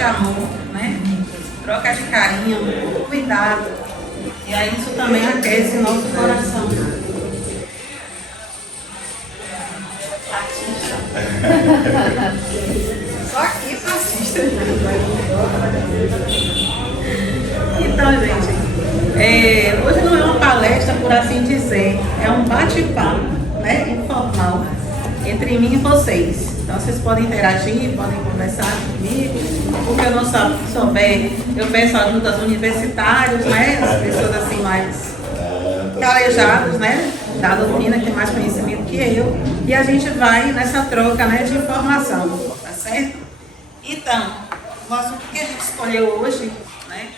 de amor, né? Troca de carinho, cuidado. E aí isso também aquece o nosso coração. Só aqui para assistir. Então, gente, hoje não é uma palestra, por assim dizer, é um bate-papo, né, informal, entre mim e vocês. Então, vocês podem interagir, podem conversar comigo, porque eu não souber, eu peço ajuda aos universitários, né, as pessoas assim mais calejadas, né, da doutrina, que tem mais conhecimento que eu, e a gente vai nessa troca, né, de informação, tá certo? Então, o assunto que a gente escolheu hoje, né,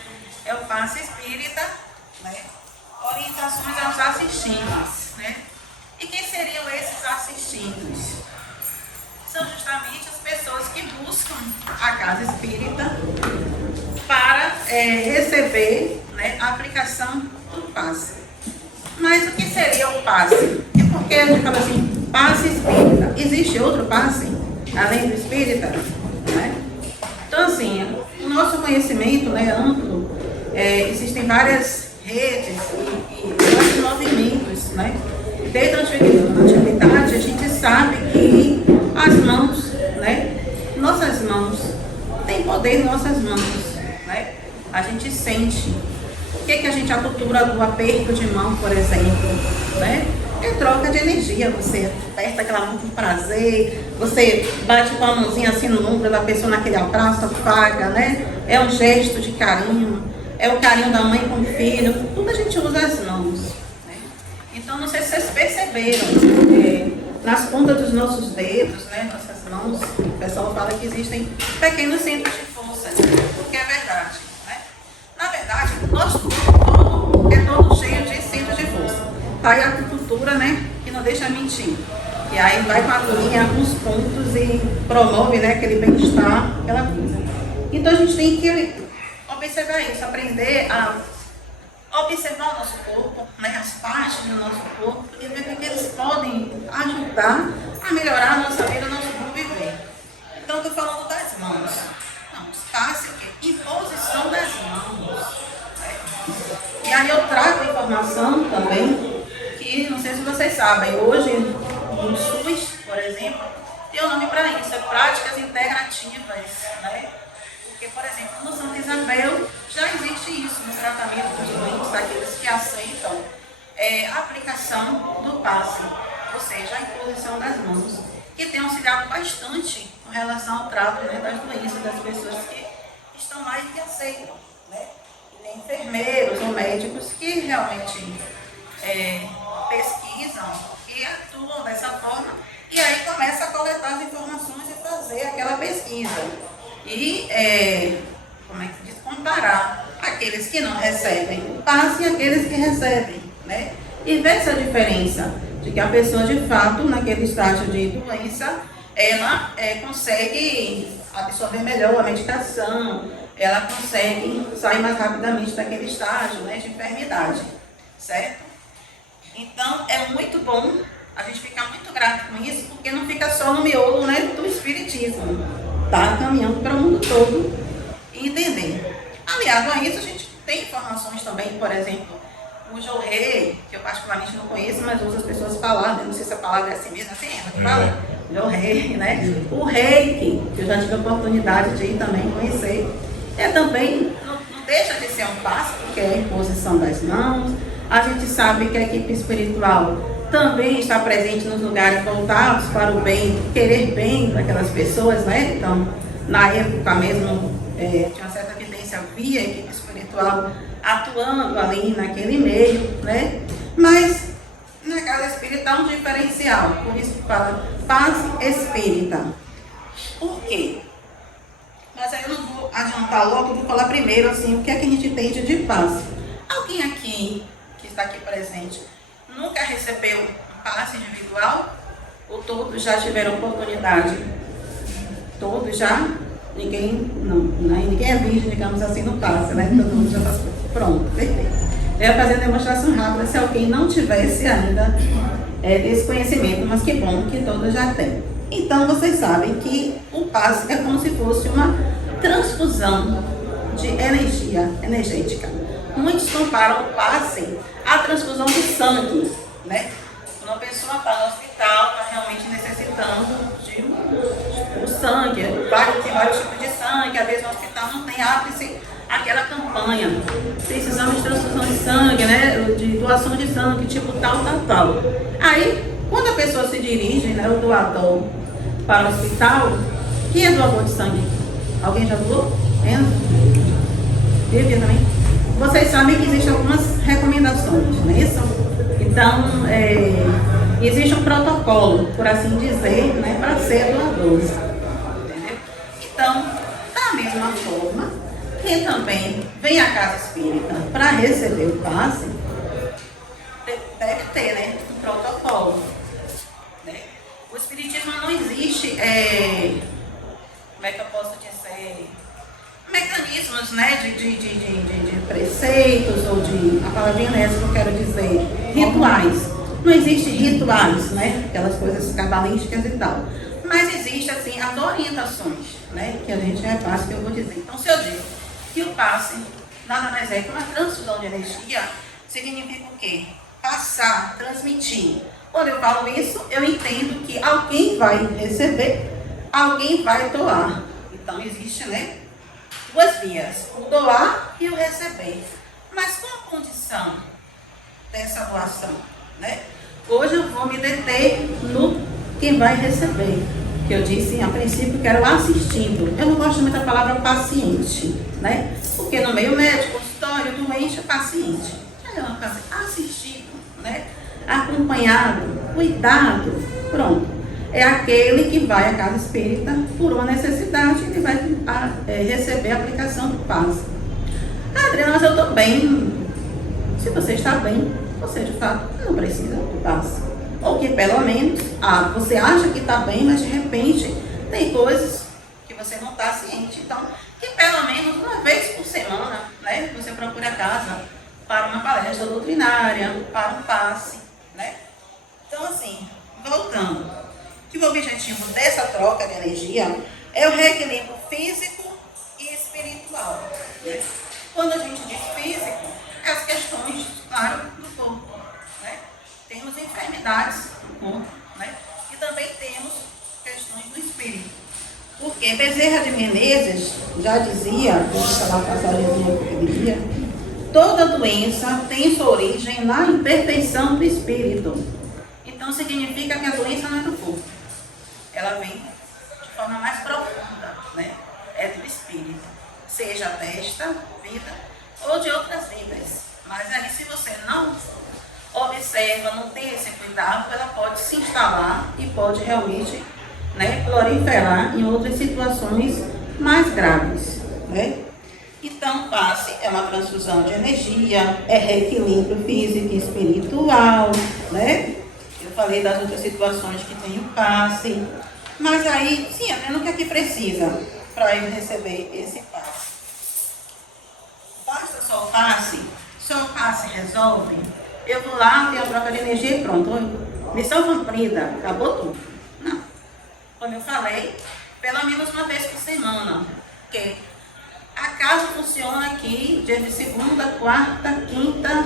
é o passe espírita, né, orientações aos assistentes, né? E quem seriam esses assistentes? São justamente as pessoas que buscam a casa espírita para receber, né, a aplicação do passe. Mas o que seria o passe? E por que a gente fala assim, passe espírita? Existe outro passe, além do espírita? Né? Então, assim, o nosso conhecimento, né, amplo, existem várias redes e vários movimentos, né? Desde a antiguidade, a gente sabe que as mãos, né, nossas mãos, tem poder em nossas mãos, né? A gente sente. O que a cultura do aperto de mão, por exemplo, né? É troca de energia. Você aperta aquela mão com prazer, você bate com a mãozinha assim no ombro da pessoa naquele abraço, afaga, né? É um gesto de carinho, é o carinho da mãe com o filho, tudo a gente usa as mãos, né? Então, não sei se vocês perceberam, nas pontas dos nossos dedos, né, nossas mãos, o pessoal fala que existem pequenos centros de força, porque é verdade, né? Na verdade, o nosso corpo é todo cheio de centros de força. Tá aí a acupuntura, né, que não deixa mentir. E aí vai com a agulhinha alguns pontos e promove, né, aquele bem-estar, aquela coisa. Então a gente tem que observar isso, aprender a observar o nosso corpo, né, as partes do nosso corpo, e ver que eles podem ajudar a melhorar a nossa vida, o nosso bom viver. Então, eu estou falando das mãos. Não, passe o quê? Imposição das mãos. E aí eu trago informação também, que não sei se vocês sabem, hoje no SUS, por exemplo, tem um nome para isso, é práticas integrativas, né? Porque, por exemplo, no Santa Isabel já existe isso no tratamento dos doentes, daqueles que aceitam a aplicação do passe, ou seja, a imposição das mãos, que tem auxiliado bastante com relação ao trato, né, das doenças das pessoas que estão lá e que aceitam, né? E tem enfermeiros ou médicos que realmente pesquisam e atuam dessa forma, e aí começa a coletar as informações e fazer aquela pesquisa. E, como é que se diz, comparar aqueles que não recebem o passe e aqueles que recebem, né? E ver essa diferença de que a pessoa, de fato, naquele estágio de doença, ela consegue absorver melhor a medicação, ela consegue sair mais rapidamente daquele estágio, né, de enfermidade, certo? Então, é muito bom a gente ficar muito grato com isso, porque não fica só no miolo, né, do espiritismo. Está caminhando para o mundo todo e entender. Aliado a isso, a gente tem informações também, por exemplo, o Jorrei, que eu particularmente não conheço, mas uso as pessoas falarem, não sei se a palavra é assim mesmo, assim, ela que fala, Jorrei, né? O Reiki, que eu já tive a oportunidade de ir também conhecer, também, não deixa de ser um passo, porque é a imposição das mãos. A gente sabe que a equipe espiritual também está presente nos lugares voltados para o bem, querer bem para aquelas pessoas, né? Então, na época mesmo, tinha uma certa tendência, havia a equipe espiritual atuando ali naquele meio, né? Mas, na casa espírita há um diferencial, por isso que fala passe espírita. Por quê? Mas aí eu não vou adiantar logo, eu vou falar primeiro, assim, o que é que a gente entende de passe. Alguém aqui, que está aqui presente, nunca recebeu um passe individual? Ou todos já tiveram oportunidade? Todos já? Ninguém, não, né? Ninguém é virgem, digamos assim, no passe, né? Todo mundo já está pronto, perfeito. Eu ia fazer a demonstração rápida se alguém não tivesse ainda desse conhecimento, mas que bom que todos já têm. Então, vocês sabem que o passe é como se fosse uma transposição transfusão de energia energética. Muitos comparam o passe à transfusão de sangue, né? Quando uma pessoa está no hospital, está realmente necessitando de sangue, tem vários tipos de sangue, às vezes no hospital não tem, abre-se aquela campanha, precisamos de transfusão de sangue, né? De doação de sangue, tipo tal. Aí, quando a pessoa se dirige, né, o doador, para o hospital, quem é doador de sangue? Alguém já doou? Enzo? Vivian também? Vocês sabem que existem algumas recomendações, não é isso? Então, existe um protocolo, por assim dizer, né, para ser doador. Entendeu? Então, da mesma forma, quem também vem à casa espírita para receber o passe, deve ter, né, um protocolo. Né? O espiritismo não existe, como é que eu posso dizer, mecanismos, né, de preceitos ou de, a palavrinha nessa que eu quero dizer, rituais. Não existe rituais, né, aquelas coisas cabalísticas e tal. Mas existe, assim, as orientações, né, que a gente repassa, que eu vou dizer. Então, se eu digo que o passe nada mais é que uma transfusão de energia, significa o quê? Passar, transmitir. Quando eu falo isso, eu entendo que alguém vai receber, alguém vai doar. Então, existe, né, duas vias, o doar e o receber. Mas qual a condição dessa doação? Né? Hoje eu vou me deter no quem vai receber. Que eu disse a princípio que era o assistido. Eu não gosto muito da palavra paciente, né? Porque no meio médico, consultório, doente é paciente. Assistido, né? Acompanhado, cuidado, pronto. É aquele que vai à casa espírita por uma necessidade, ele vai receber a aplicação do passe. Adriana, mas eu estou bem. Se você está bem, você de fato não precisa do passe. Ou que pelo menos, você acha que está bem, mas de repente tem coisas que você não está ciente. Então, que pelo menos uma vez por semana, né, você procura a casa para uma palestra doutrinária, para um passe, né? Então, assim, voltando, que o objetivo dessa troca de energia é o reequilíbrio físico e espiritual. Né? Quando a gente diz físico, é as questões, claro, do corpo. Né? Temos enfermidades no corpo, né? E também temos questões do espírito. Porque Bezerra de Menezes já dizia, aquela passagemzinha que ele dizia, toda doença tem sua origem na imperfeição do espírito. Então significa que a doença não é do corpo. Ela vem de forma mais profunda, né? É do espírito. Seja desta vida ou de outras vidas. Mas aí se você não observa, não tem esse cuidado, ela pode se instalar e pode realmente, né, proliferar em outras situações mais graves, né? Então, passe é uma transfusão de energia, é reequilíbrio físico e espiritual, né? Eu falei das outras situações que tem o passe, mas aí, sim, Adriana, o que é que precisa para eu receber esse passe? Basta só o passe? Só o passe resolve? Eu vou lá, tenho a troca de energia e pronto. Missão cumprida, acabou tudo. Não. Como eu falei, pelo menos uma vez por semana. Porque a casa funciona aqui dia de segunda, quarta, quinta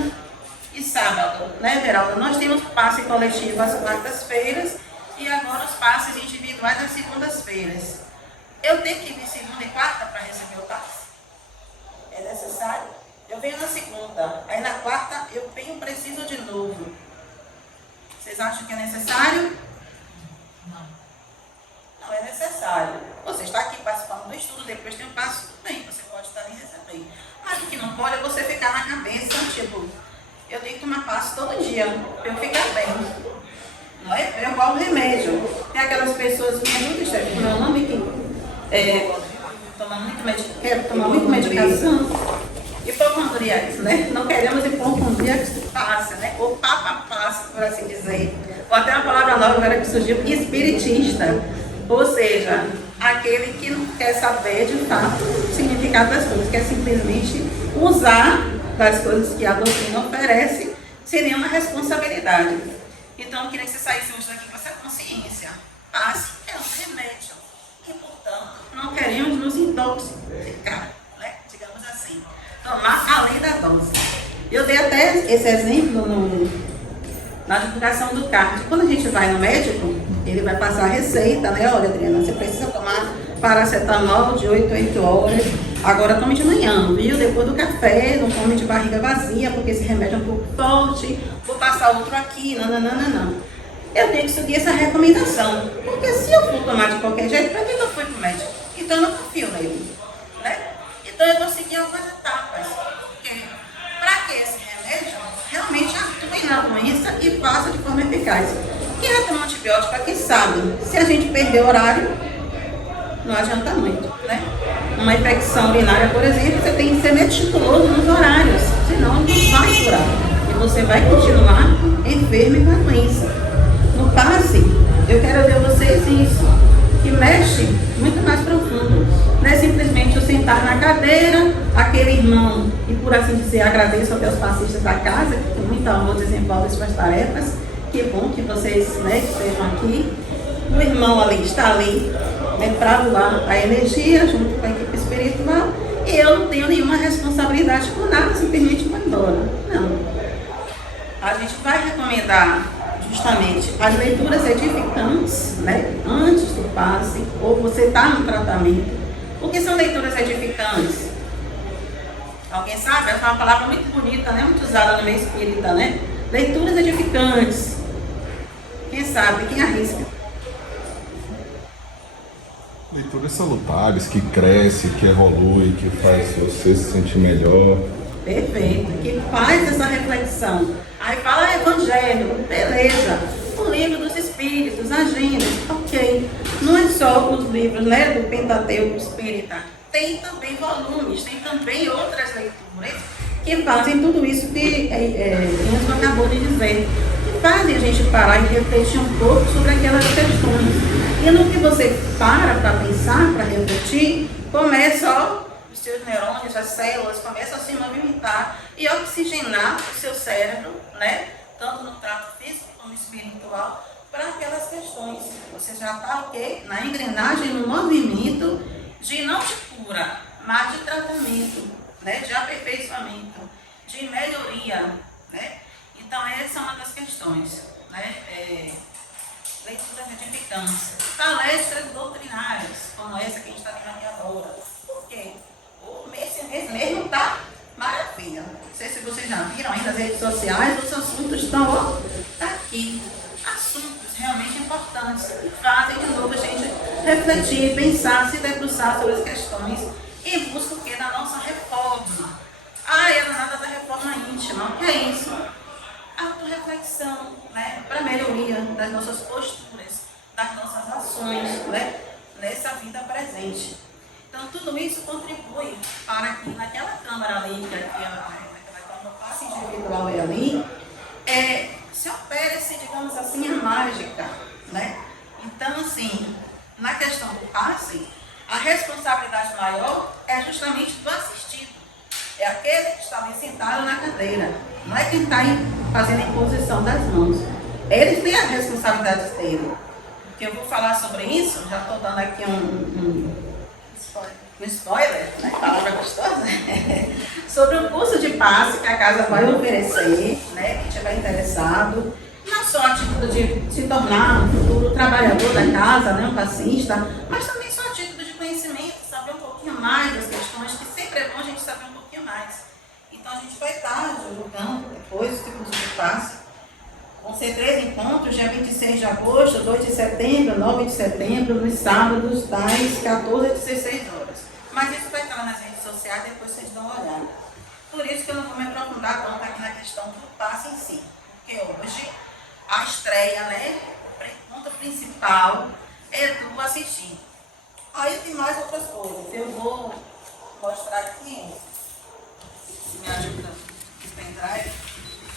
e sábado. Né, Veralda? Nós temos passe coletivo às quartas-feiras e agora os passes individuais às segundas-feiras. Eu tenho que ir de segunda e quarta para receber o passe? É necessário? Eu venho na segunda, aí na quarta eu preciso de novo. Vocês acham que é necessário? Não é necessário. Você está aqui participando do estudo, depois tem um passo, tudo bem, você pode estar ali e receber. Mas o que não pode é você ficar na cabeça, tipo, eu tenho que tomar passo todo dia, para eu ficar bem. Não é? É igual o remédio. Tem aquelas pessoas que não deixam, como é o nome que toma muito medicação. Hipocondríacos, né? Não queremos hipocondríacos passe, né? Ou passe, por assim dizer. Ou até uma palavra nova agora que surgiu, espiritista. Ou seja, aquele que não quer saber de fato o significado das coisas, quer simplesmente usar das coisas que a doutrina oferece sem nenhuma responsabilidade. Então, eu queria que você saísse hoje daqui com essa consciência. Passe é um remédio. E, portanto, não queremos nos intoxicar. ficar, né? Digamos assim, tomar além da dose. Eu dei até esse exemplo na divulgação do CARD. Quando a gente vai no médico, ele vai passar a receita, né? Olha, Adriana, você precisa tomar paracetamol de 8 a 8 horas. Agora tome de manhã, viu? Depois do café, não come de barriga vazia, porque esse remédio é um pouco forte. Vou passar outro aqui, não. Eu tenho que seguir essa recomendação. Porque se eu for tomar de qualquer jeito, para que eu fui pro médico? Então eu não confio nele, né? Então eu vou seguir algumas etapas. Porque para que esse remédio realmente atue na doença e faça de forma eficaz. Quem vai tomar antibiótico aqui sabe, se a gente perder o horário, não adianta muito, né? Uma infecção urinária, por exemplo, você tem que ser meticuloso nos horários, senão não vai curar. E você vai continuar enfermo com a doença. No passe, eu quero ver vocês isso, que mexe muito mais profundo. Não é simplesmente eu sentar na cadeira, aquele irmão, e por assim dizer, agradeço até os passistas da casa, que com muito amor desenvolvem suas tarefas. Que bom que vocês, né, estejam aqui. O irmão ali está ali, para doar a energia junto com a equipe espiritual, e eu não tenho nenhuma responsabilidade por nada, simplesmente vou embora. Não. A gente vai recomendar justamente as leituras edificantes, né, antes do passe, ou você está no tratamento. O que são leituras edificantes? Alguém sabe? Essa é uma palavra muito bonita, né, muito usada no meio espírita, né? Leituras edificantes. Quem sabe? Quem arrisca? Leituras salutares, que cresce, que evolui, que faz você se sentir melhor. Perfeito, que faz essa reflexão. Aí fala evangelho, beleza. O livro dos espíritos, agendas, ok. Não é só os livros, né, do Pentateuco espírita. Tem também volumes, tem também outras leituras que fazem tudo isso que Enzo acabou de dizer. Que fazem a gente parar e refletir um pouco sobre aquelas questões. E no que você para pensar, para refletir, começa, ó, os seus neurônios, as células começam a se movimentar e oxigenar o seu cérebro, né? Tanto no trato físico como espiritual, para aquelas questões. Você já está, ok? Na engrenagem, no movimento de não de cura, mas de tratamento, né? De aperfeiçoamento, de melhoria, né? Então, essa é uma das questões, né? Leituras edificantes, palestras doutrinárias, como essa que a gente está tendo aqui agora. Por quê? Esse mês mesmo está maravilha. Não sei se vocês já viram aí nas redes sociais, os assuntos estão, ó, tá aqui. Assuntos realmente importantes que fazem de novo a gente refletir, pensar, se debruçar sobre as questões e busca o que? Da nossa reforma. É nada da reforma íntima. O que é isso? Autorreflexão, né? Para melhoria das nossas posturas, das nossas ações, né? Nessa vida presente. Então, tudo isso contribui para que naquela câmara ali, que aqui naquela passe individual é ali, se opere-se, digamos assim, a mágica, né? Então, assim, na questão do passe, a responsabilidade maior é justamente do assistido. É aquele que está ali sentado na cadeira. Não é quem está fazendo a imposição das mãos. Eles têm as responsabilidades dele. Porque eu vou falar sobre isso, já estou dando aqui um spoiler, né? Palavra gostosa. Sobre o curso de passe que a casa vai oferecer, né? Quem estiver interessado. Não só a título de se tornar um futuro trabalhador da casa, né? Um passista, mas também só a título de conhecimento, saber um pouquinho mais das questões, que sempre é bom a gente saber um pouquinho mais. Então a gente vai estar divulgando depois esse curso de passe. Vão ser 3 encontros, dia 26 de agosto, 2 de setembro, 9 de setembro, nos sábados, das 14 às 16 horas. Mas isso vai estar nas redes sociais, depois vocês dão uma olhada. Por isso que eu não vou me aprofundar tanto aqui na questão do passe em si. Porque hoje a estreia, né, o ponto principal é do assistir. Aí tem mais outras coisas. Eu vou mostrar aqui, se me ajuda o pendrive,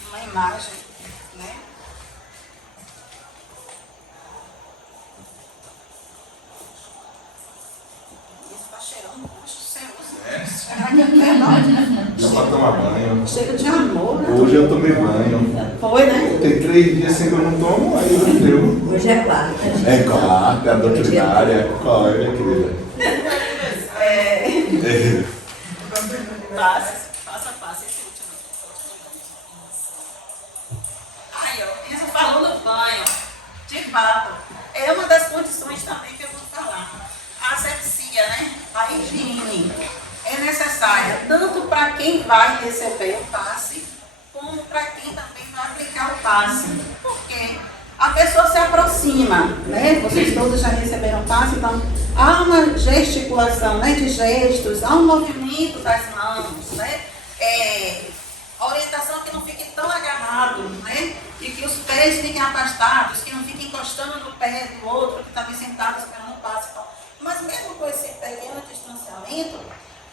uma imagem, né? Isso está cheirando, Dá pra tomar banho. Cheiro de amor, né? Hoje eu tomei banho. Foi, né? Tem 3 dias sem que eu não tomo, aí não deu. Hoje é quarta. É quarta, é doutrinária. Qual é, minha querida? Passa esse último. Aí, ó, isso falou no banho. De fato, é uma das condições também que eu vou falar. A asepsia, né? A higiene é necessária tanto para quem vai receber o passe, como para quem também vai aplicar o passe. Por quê? A pessoa se aproxima, né? Vocês todos já receberam passe, então há uma gesticulação, né? De gestos, há um movimento das mãos, né? A orientação é que não fique tão agarrado, né? E que os pés fiquem afastados, que não fiquem encostando no pé do outro que está ali sentado esperando o passe. Mas mesmo com esse pequeno distanciamento,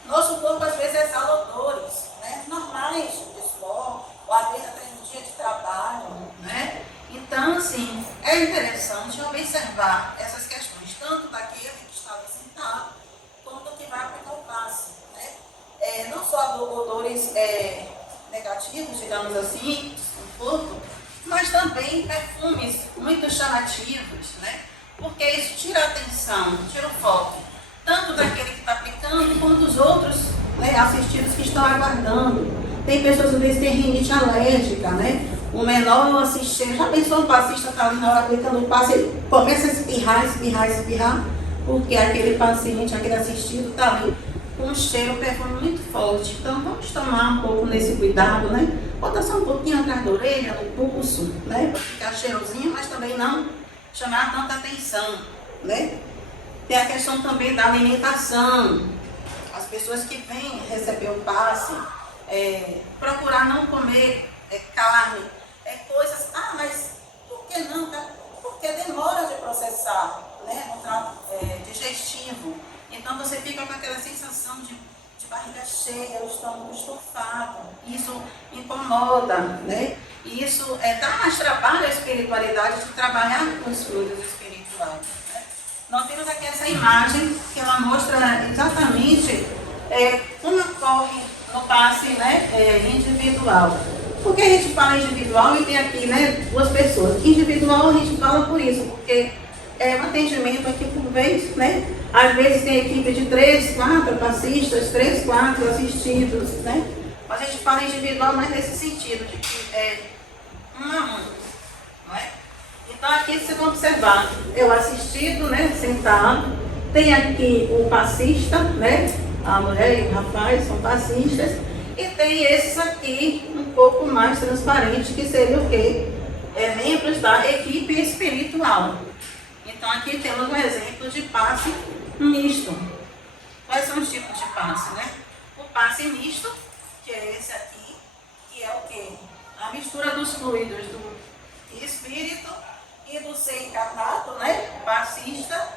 nosso corpo às vezes exala odores, né? Normais de suor, ou às vezes até no dia de trabalho, né? Então, assim, é interessante observar essas questões, tanto daquele que está ali sentado, quanto do que vai aplicar o passe, né? Não só odores negativos, digamos assim, desconforto, mas também perfumes muito chamativos, né? Porque isso tira a atenção, tira o foco, tanto daquele que está aplicando, quanto dos outros, né, assistidos que estão aguardando. Tem pessoas que às vezes têm rinite alérgica, né? O menor assistente, já pensou, o passista está ali na hora aplicando o passe, ele começa a espirrar, porque aquele paciente, aquele assistido está ali com um cheiro, um perfume muito forte. Então vamos tomar um pouco nesse cuidado, né? Botar só um pouquinho atrás da orelha, no pulso, né? Para ficar cheirosinho, mas também não chamar tanta atenção, né? Tem a questão também da alimentação. As pessoas que vêm receber o passe, procurar não comer carne, coisas, mas por que não? Porque demora de processar, né? No trato digestivo. Então você fica com aquela sensação de barriga cheia, o estômago estufado. Isso incomoda, né? E isso dá mais trabalho à espiritualidade de trabalhar com os fluidos espirituais. Né? Nós temos aqui essa imagem que ela mostra exatamente como ocorre no passe, né, individual. Por que a gente fala individual e tem aqui, né, duas pessoas? Individual a gente fala por isso, porque é um atendimento aqui por vez, né? Às vezes tem equipe de 3, 4 passistas, 3, 4 assistidos, né? Mas a gente fala individual mais nesse sentido, de que um a um, não é? Então aqui vocês vão observar, o assistido, né, sentado, tem aqui o passista, né? A mulher e o rapaz são passistas, e tem esses aqui um pouco mais transparentes, que seria o quê? Membros da equipe espiritual. Então aqui temos um exemplo de passe misto. Quais são os tipos de passe, né? O passe misto, que é esse aqui, que é o quê? A mistura dos fluidos do espírito e do ser encarnado, né? Passista,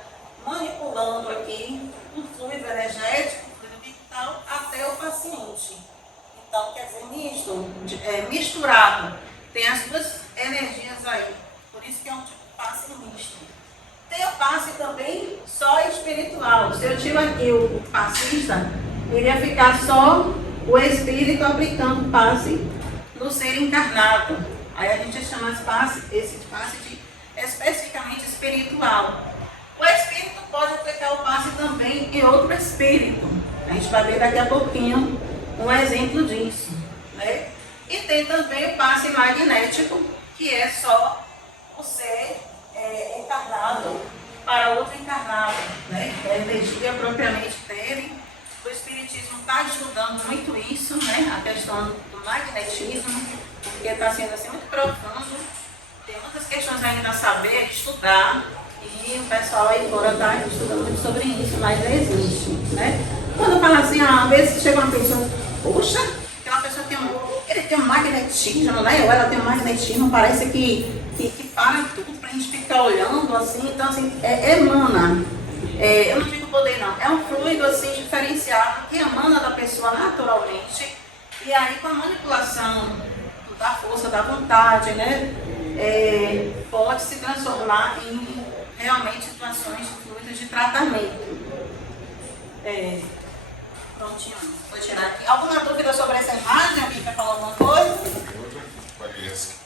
manipulando aqui o fluido energético, o fluido vital, até o paciente. Então, quer dizer, misto, misturado. Tem as duas energias aí. Por isso que é um tipo de passe misto. Tem o passe também só espiritual. Se eu tiro aqui o passista, iria ficar só o espírito aplicando o passe no ser encarnado. Aí a gente chama esse passe de especificamente espiritual. O espírito pode aplicar o passe também em outro espírito. A gente vai ver daqui a pouquinho um exemplo disso, né? E tem também o passe magnético, que é só o ser encarnado para outro encarnado, né? É a energia propriamente dele. O Espiritismo está estudando muito isso, né? A questão do magnetismo, porque está sendo assim muito profundo. Tem muitas questões ainda a saber, estudar, e o pessoal aí fora está estudando muito sobre isso, mas existe, né? Quando fala assim, às vezes chega uma pessoa, poxa, aquela pessoa ele tem um magnetismo, né? Ou ela tem um magnetismo, parece que para tudo para a gente ficar olhando assim. Então, assim, emana. Eu não digo poder, não. É um fluido assim diferenciado que emana da pessoa naturalmente. E aí, com a manipulação da força da vontade, né? Pode se transformar em realmente situações de fluidos de tratamento. Prontinho. Vou tirar aqui. Alguma dúvida sobre essa imagem? Alguém quer falar alguma coisa? Essa aqui.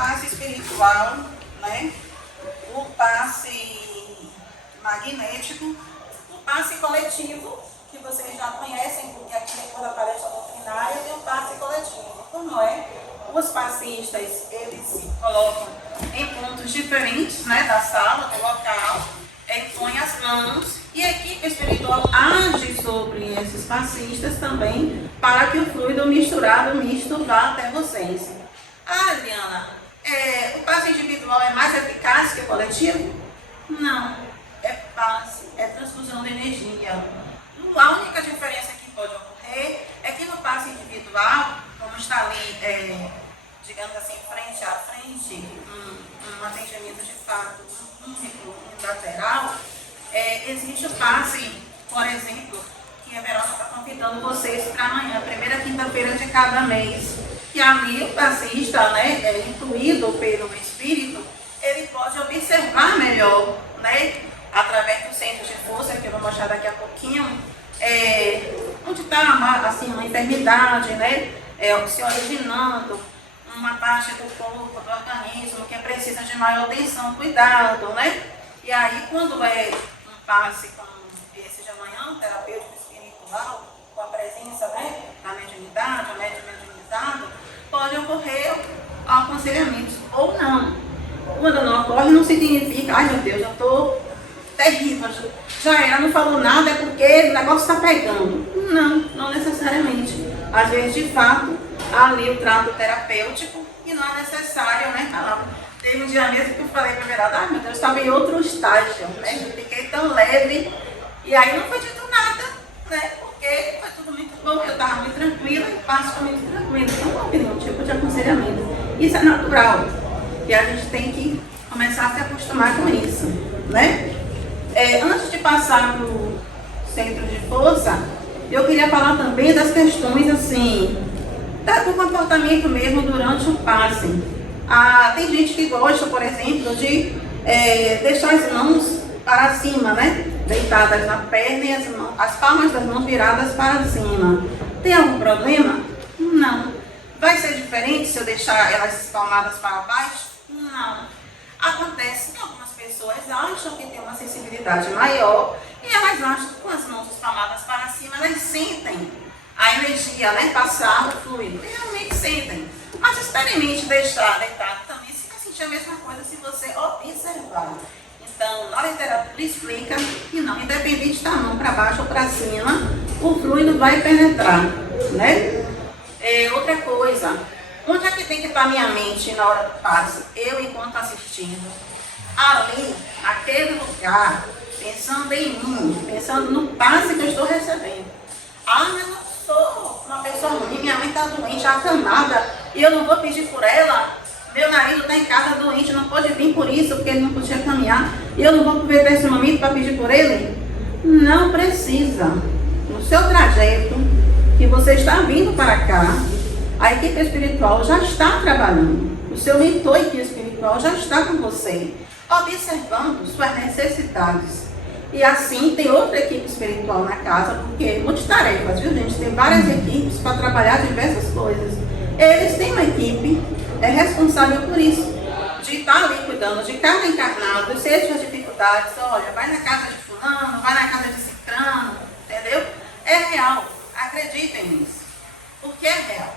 passe espiritual, né? O passe magnético, o passe coletivo, que vocês já conhecem, porque aqui depois da palestra doutrinária tem o passe coletivo. Como é? Os passistas, eles se colocam em pontos diferentes, né, da sala, do local, põem as mãos e a equipe espiritual age sobre esses passistas também para que o fluido misturado, misto, vá até vocês. Ah, Adriana, o passe individual é mais eficaz que o coletivo? Não, é passe, é transfusão de energia. A única diferença que pode ocorrer é que no passe individual, como está ali, digamos assim, frente a frente, um atendimento de fato único, unilateral, existe o passe, por exemplo, que a Verosa está convidando vocês para amanhã, primeira quinta-feira de cada mês. E ali o passista, né, incluído pelo espírito, ele pode observar melhor, né, através do centro de força, que eu vou mostrar daqui a pouquinho, onde está assim, uma enfermidade, né, se originando, uma parte do corpo, do organismo que precisa de maior atenção, cuidado, né? E aí, quando é um passe como esse de amanhã, um terapêutico espiritual, com a presença, né, da mediunidade, o médium mediunizado, pode ocorrer aconselhamento ou não. Quando não ocorre, não significa, ai meu Deus, eu estou terrível, já era, não falou nada, é porque o negócio está pegando. Não, não necessariamente. Às vezes, de fato, ali o trato terapêutico e não é necessário, né? Teve um dia mesmo que eu falei para a Verada, ai meu Deus, estava em outro estágio, né? Eu fiquei tão leve e aí não foi dito nada, né? Porque foi tudo muito bom, eu estava muito tranquila e o passo foi muito tranquilo. Então não houve nenhum tipo de aconselhamento. Isso é natural e a gente tem que começar a se acostumar com isso, né? Antes de passar para o centro de força, eu queria falar também das questões assim, do comportamento mesmo durante o passe. Tem gente que gosta, por exemplo, de deixar as mãos para cima, né? Deitadas na perna e as palmas das mãos viradas para cima. Tem algum problema? Não. Vai ser diferente se eu deixar elas espalmadas para baixo? Não. Acontece que algumas pessoas acham que tem uma sensibilidade maior e elas acham que com as mãos espalmadas para cima elas sentem a energia, né, passar o fluido. E realmente sentem. Mas experimente deixar deitado também, você vai sentir a mesma coisa se você observar. Então, na literatura explica que não, independente de estar a mão para baixo ou para cima, o fluido vai penetrar, né? Outra coisa, onde é que tem que estar minha mente na hora do passe? Eu, enquanto assistindo, ali, aquele lugar, pensando em mim, pensando no passe que eu estou recebendo. Eu não sou uma pessoa ruim, minha mãe está doente, acamada, e eu não vou pedir por ela. Meu marido está em casa doente, não pode vir por isso, porque ele não podia caminhar, e eu não vou aproveitar esse momento para pedir por ele? Não precisa. No seu trajeto, que você está vindo para cá, a equipe espiritual já está trabalhando. O seu mentor e equipe espiritual já está com você, observando suas necessidades. E assim tem outra equipe espiritual na casa, porque multitarefas, viu gente? Tem várias equipes para trabalhar diversas coisas. Eles têm uma equipe responsável por isso, de estar ali cuidando de cada encarnado, seja suas dificuldades, olha, vai na casa de fulano, vai na casa de cicrano, entendeu? É real, acreditem nisso, porque é real.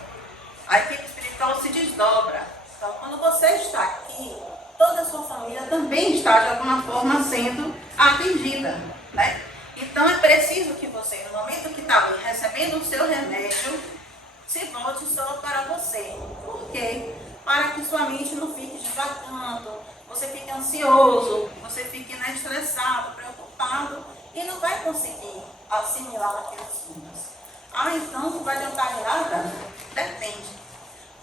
A equipe espiritual se desdobra. Então, quando você está aqui, toda a sua família também está, de alguma forma, sendo atendida, né? Então, é preciso que você, no momento que está ali, recebendo o seu remédio, se volte só para você. Por quê? Para que sua mente não fique divagando, você fique ansioso, você fique estressado, preocupado e não vai conseguir assimilar aqueles fundos. Então não vai adiantar nada? Depende.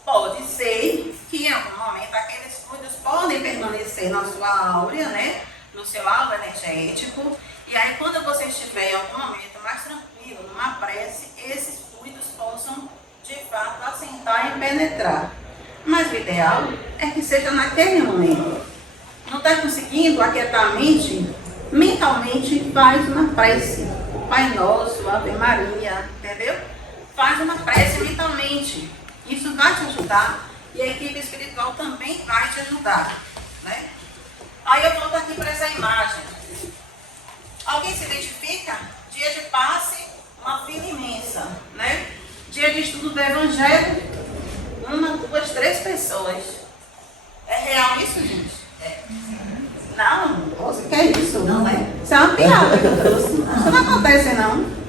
Pode ser que em algum momento aqueles fluidos podem permanecer na sua áurea, né? No seu aura energético. E aí quando você estiver em algum momento mais tranquilo, numa prece, esses fluidos possam de fato assentar e penetrar. Mas o ideal é que seja naquele momento. Não está conseguindo aquietar a mente? Mentalmente faz uma prece. O Pai Nosso, Ave Maria, entendeu? Faz uma prece mentalmente. Isso vai te ajudar E a equipe espiritual também vai te ajudar, né? Aí eu volto aqui para essa imagem. Alguém se identifica? Dia de passe, uma fila imensa, né? Dia de estudo do Evangelho, 1, 2, 3 pessoas. É real isso, gente? É. Não, você quer isso? Não é? Isso é uma piada que eu trouxe. Isso não acontece, não.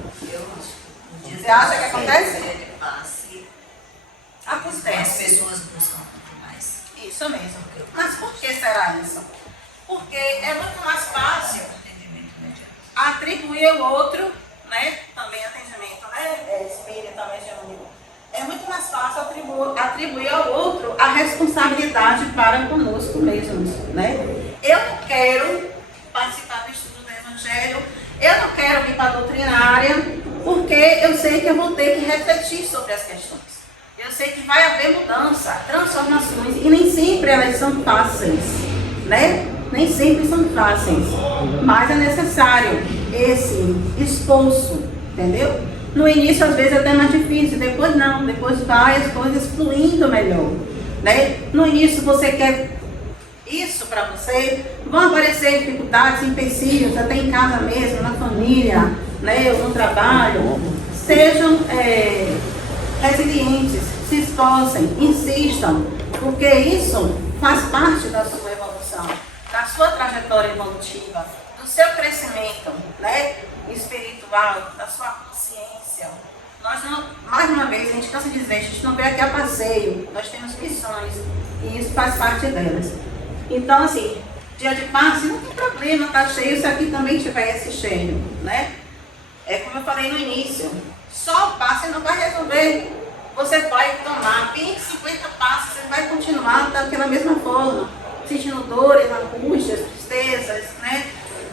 Você acha que acontece? Dia de passe. Acontece. As pessoas buscam muito mais. Isso mesmo. Mas por que será isso? Porque é muito mais fácil atribuir ao outro, né? Também atendimento, né? Espírita, mediúnico. É muito mais fácil atribuir ao outro a responsabilidade para conosco mesmos, né? Eu não quero participar do estudo do Evangelho, eu não quero ir para a doutrinária, porque eu sei que eu vou ter que refletir sobre as questões. Eu sei que vai haver mudança, transformações, e nem sempre elas são fáceis, né? Nem sempre são fáceis, mas é necessário esse esforço, entendeu? No início, às vezes, é até mais difícil, depois não, depois vai as coisas fluindo melhor, né? No início, você quer isso para você, vão aparecer dificuldades, empecilhos, até em casa mesmo, na família, né? Ou no trabalho. Sejam resilientes, se esforcem, insistam, porque isso faz parte da sua evolução, da sua trajetória evolutiva, do seu crescimento, né, espiritual, da sua consciência. Nós não, mais uma vez, a gente cansa de dizer, a gente não veio aqui a passeio, nós temos missões e isso faz parte delas. Então, assim, dia de passe, não tem problema, tá cheio, se aqui também tivesse cheio, né? É como eu falei no início, só o passe não vai resolver. Você vai tomar 20, 50 passos, você vai continuar daquela mesma forma, sentindo dores, angústias, tristezas, né?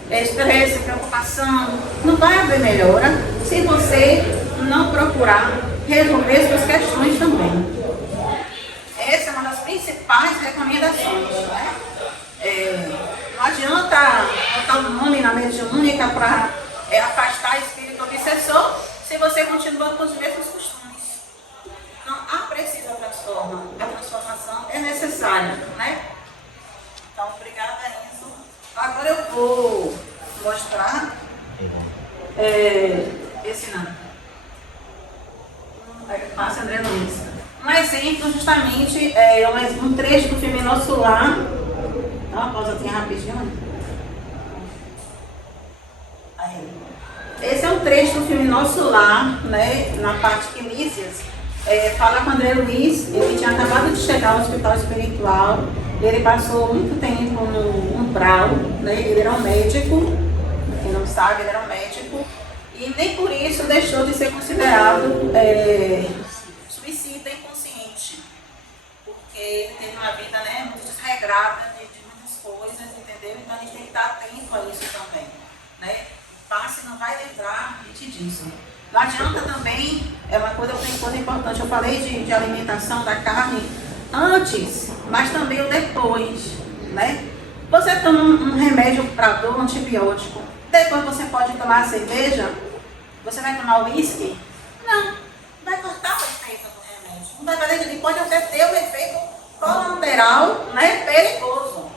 Estresse, preocupação. Não vai haver melhora se você não procurar resolver suas questões também. Essa é uma das principais recomendações, né? Não adianta botar um nome na mediúnica para afastar espírito obsessor se você continua com os mesmos costumes. Então, precisa transformar. A transformação é necessária, né? Então, obrigada, Enzo. Agora eu vou mostrar esse não. Passa André Luiz. Um exemplo, justamente, um trecho do filme Nosso Lar. Dá uma pausazinha rapidinho. Aí. Esse é um trecho do filme Nosso Lar, né? Na parte que Lícias fala com André Luiz. Ele tinha acabado de chegar ao hospital espiritual. Ele passou muito tempo no umbral, né? Ele era um médico. Quem não sabe, ele era um médico. E nem por isso deixou de ser considerado suicida inconsciente. Porque ele teve uma vida, né, muito desregrada de muitas coisas, entendeu? Então a gente tem que estar atento a isso também, né? O passe não vai livrar-te disso. Não adianta também, uma coisa importante, eu falei de alimentação da carne antes, mas também o depois, né? Você toma um remédio para dor, um antibiótico, depois você pode tomar cerveja, você vai tomar uísque? Não, vai cortar o efeito do remédio. Não vai fazer, ele pode até ter um efeito colateral, né, perigoso.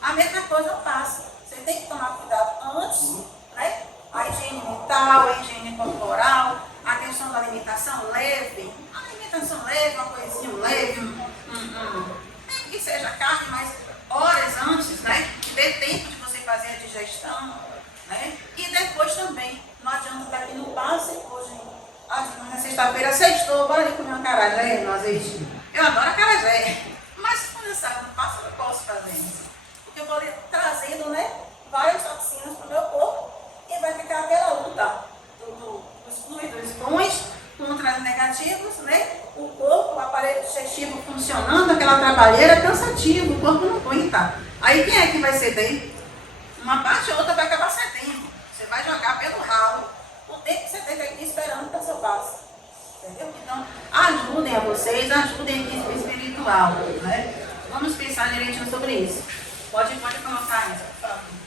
A mesma coisa eu faço. Você tem que tomar cuidado antes, né? A higiene mental, a higiene corporal, a questão da alimentação leve. A alimentação leve, uma coisinha leve, nem que seja carne, mas horas antes, né? Que dê tempo de você fazer a digestão, né? E depois também, não adianta estar aqui no passe hoje, na sexta-feira, sextou, bora ali comer uma acarajé no azeite. Eu adoro acarajé, mas quando eu saio no passe, eu não posso fazer isso. Porque eu vou trazendo, né, várias toxinas para o meu corpo e vai ficar aquela luta dos fluidos contra os negativos, né? O corpo, o aparelho digestivo funcionando, aquela trabalheira cansativo, o corpo não aguenta. Aí quem é que vai ceder? Uma parte ou outra vai acabar cedendo. Você vai jogar pelo ralo o tempo que você teve aqui esperando para seu passo. Entendeu? Então, ajudem a vocês, ajudem a equipe espiritual, né? Vamos pensar direitinho sobre isso. Pode colocar isso, por favor.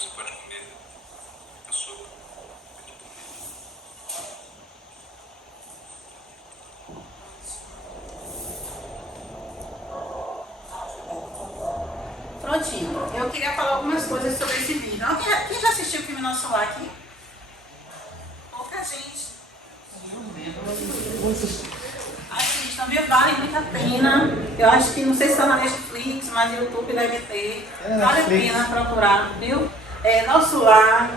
você pode comer a sopa. Prontinho. Eu queria falar algumas coisas sobre esse vídeo. Quem já assistiu o filme Nosso Lar aqui? Pouca gente. Assistam, viu? Vale muito a pena. Eu acho que, não sei se está na Netflix, mas no YouTube deve ter. Vale a pena procurar, viu? Nosso Lar,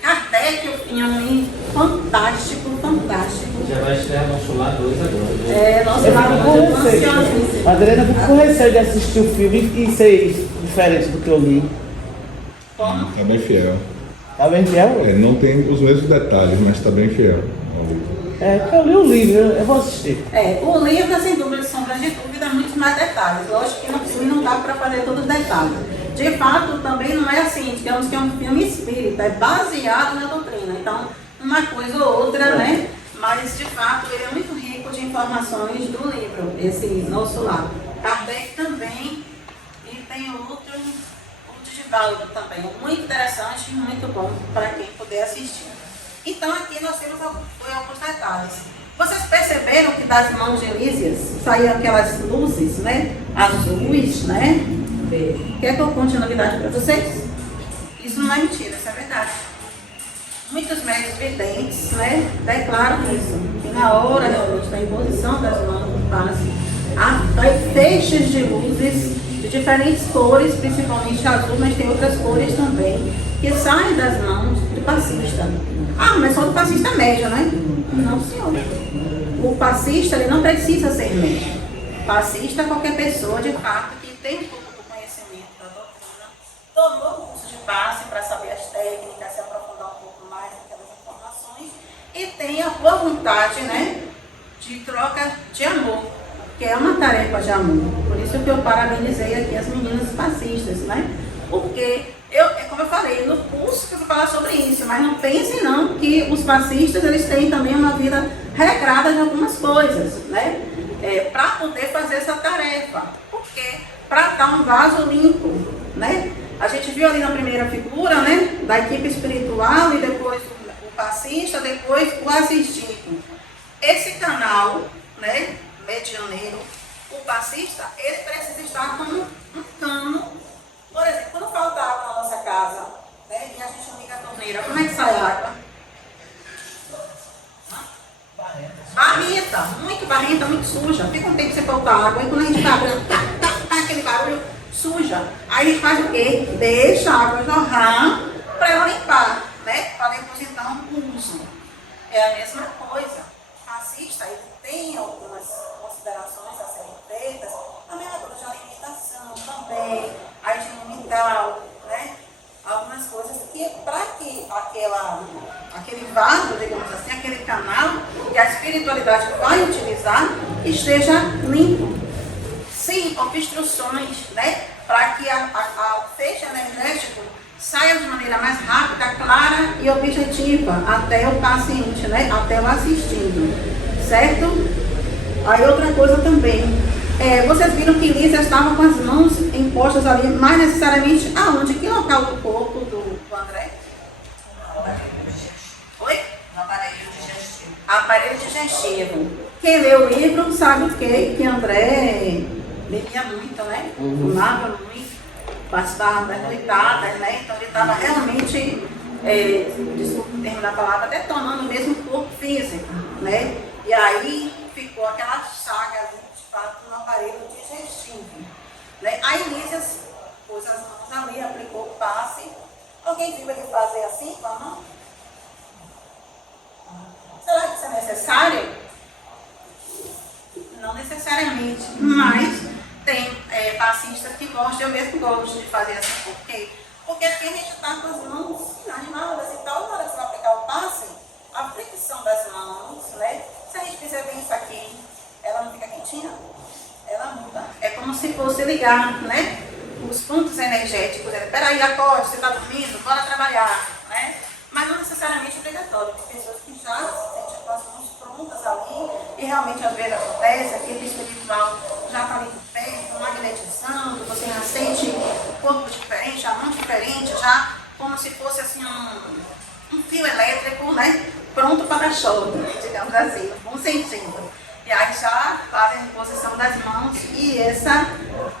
Kardec, o filme, fantástico, fantástico. Já vai estrear Nosso Lar 2 agora. Nosso Lar com é receio. Adriana, fico com receio de assistir o filme e ser diferente do que eu li. Como? Tá bem fiel. Tá bem fiel? Não tem os mesmos detalhes, mas tá bem fiel ao livro. Porque eu li o livro, eu vou assistir. O livro, sem dúvida, sombra de dúvida, muitos mais detalhes. Lógico que no filme não dá para fazer todos os detalhes. De fato, também não é assim, digamos que é um filme espírita, é baseado na doutrina. Então, uma coisa ou outra, né? Mas, de fato, ele é muito rico de informações do livro, esse Nosso Lar. Kardec também, e tem outro, o Digivaldo também, muito interessante e muito bom para quem puder assistir. Então, aqui nós temos alguns detalhes. Vocês perceberam que das mãos de Lísias saíam aquelas luzes, né? Azuis, né? Quer que eu conte a novidade para vocês? Isso não é mentira, isso é verdade. Muitos médicos videntes, né, declaram isso, que na hora realmente da imposição das mãos do passe, há feixes de luzes de diferentes cores, principalmente azul, mas tem outras cores também, que saem das mãos do passista. Mas só do passista médio, né? Não, senhor. O passista, ele não precisa ser médico. Passista é qualquer pessoa, de fato, que tem um pouco do conhecimento da doutrina, tomou o curso de passe para saber as técnicas, se aprofundar um pouco mais naquelas informações e tem a boa vontade, né, de troca de amor, que é uma tarefa de amor. Por isso que eu parabenizei aqui as meninas passistas, né? Porque como eu falei, no curso que eu vou falar sobre isso, mas não pensem não que os passistas, eles têm também uma vida regrada de algumas coisas, né? Para poder fazer essa tarefa. Porque para estar um vaso limpo, né? A gente viu ali na primeira figura, né? Da equipe espiritual e depois o passista, depois o assistido. Esse canal, né? Medianeiro, o passista, ele precisa estar como um cano. Por exemplo, quando falta água na nossa casa, né, e a gente liga a torneira, como é que sai a água? Barrenta, muito barrenta, muito suja. Fica um tempo que você falta água, e quando a gente vai abrindo, aquele barulho suja. Aí a gente faz o quê? Deixa a água jorrar para ela limpar, né? Para depois então o uso. É a mesma coisa. O passista, ele tem algumas considerações a serem feitas, também a de alimentação também, a higiene mental, né? Algumas coisas que, para que aquele vaso, digamos assim, aquele canal que a espiritualidade vai utilizar, esteja limpo, sem obstruções, né? Para que a feixe energético saia de maneira mais rápida, clara e objetiva até o paciente, né? Até o assistido, certo? Aí outra coisa também, vocês viram que Lísia estava com as mãos impostas ali, mais necessariamente aonde? Que local do corpo do André? Oi? No aparelho digestivo. Aparelho digestivo. Quem lê o livro sabe o quê? Que André bebia muito, né? Fumava muito, participava das noitadas, né? Então ele estava realmente, desculpa terminar a palavra, detonando mesmo o corpo físico, né? E aí ficou aquela chaga ali, de fato, no aparelho digestivo, né? Aí Lísia pôs as mãos ali, aplicou o passe. Alguém viu ele fazer assim com a mão? Será que isso é necessário? Não necessariamente, mas tem passistas que gostam, eu mesmo gosto de fazer assim. Por quê? Porque aqui a gente está com as mãos animadas e tal, na hora que você vai aplicar o passe, a fricção das mãos, né? Se a gente fizer bem isso aqui, ela não fica quentinha? Ela muda. É como se fosse ligar, né? Os pontos energéticos. Peraí, acorde, você está dormindo, bora trabalhar, né? Mas não necessariamente obrigatório. Tem pessoas que já se sentem com as mãos prontas ali e realmente às vezes acontece, a equipe espiritual já está ali perto, magnetizando, você já sente o corpo diferente, a mão diferente, já como se fosse assim um fio elétrico, né? Pronto para dar choque, digamos assim, no bom sentido. E aí já fazem a imposição das mãos e essa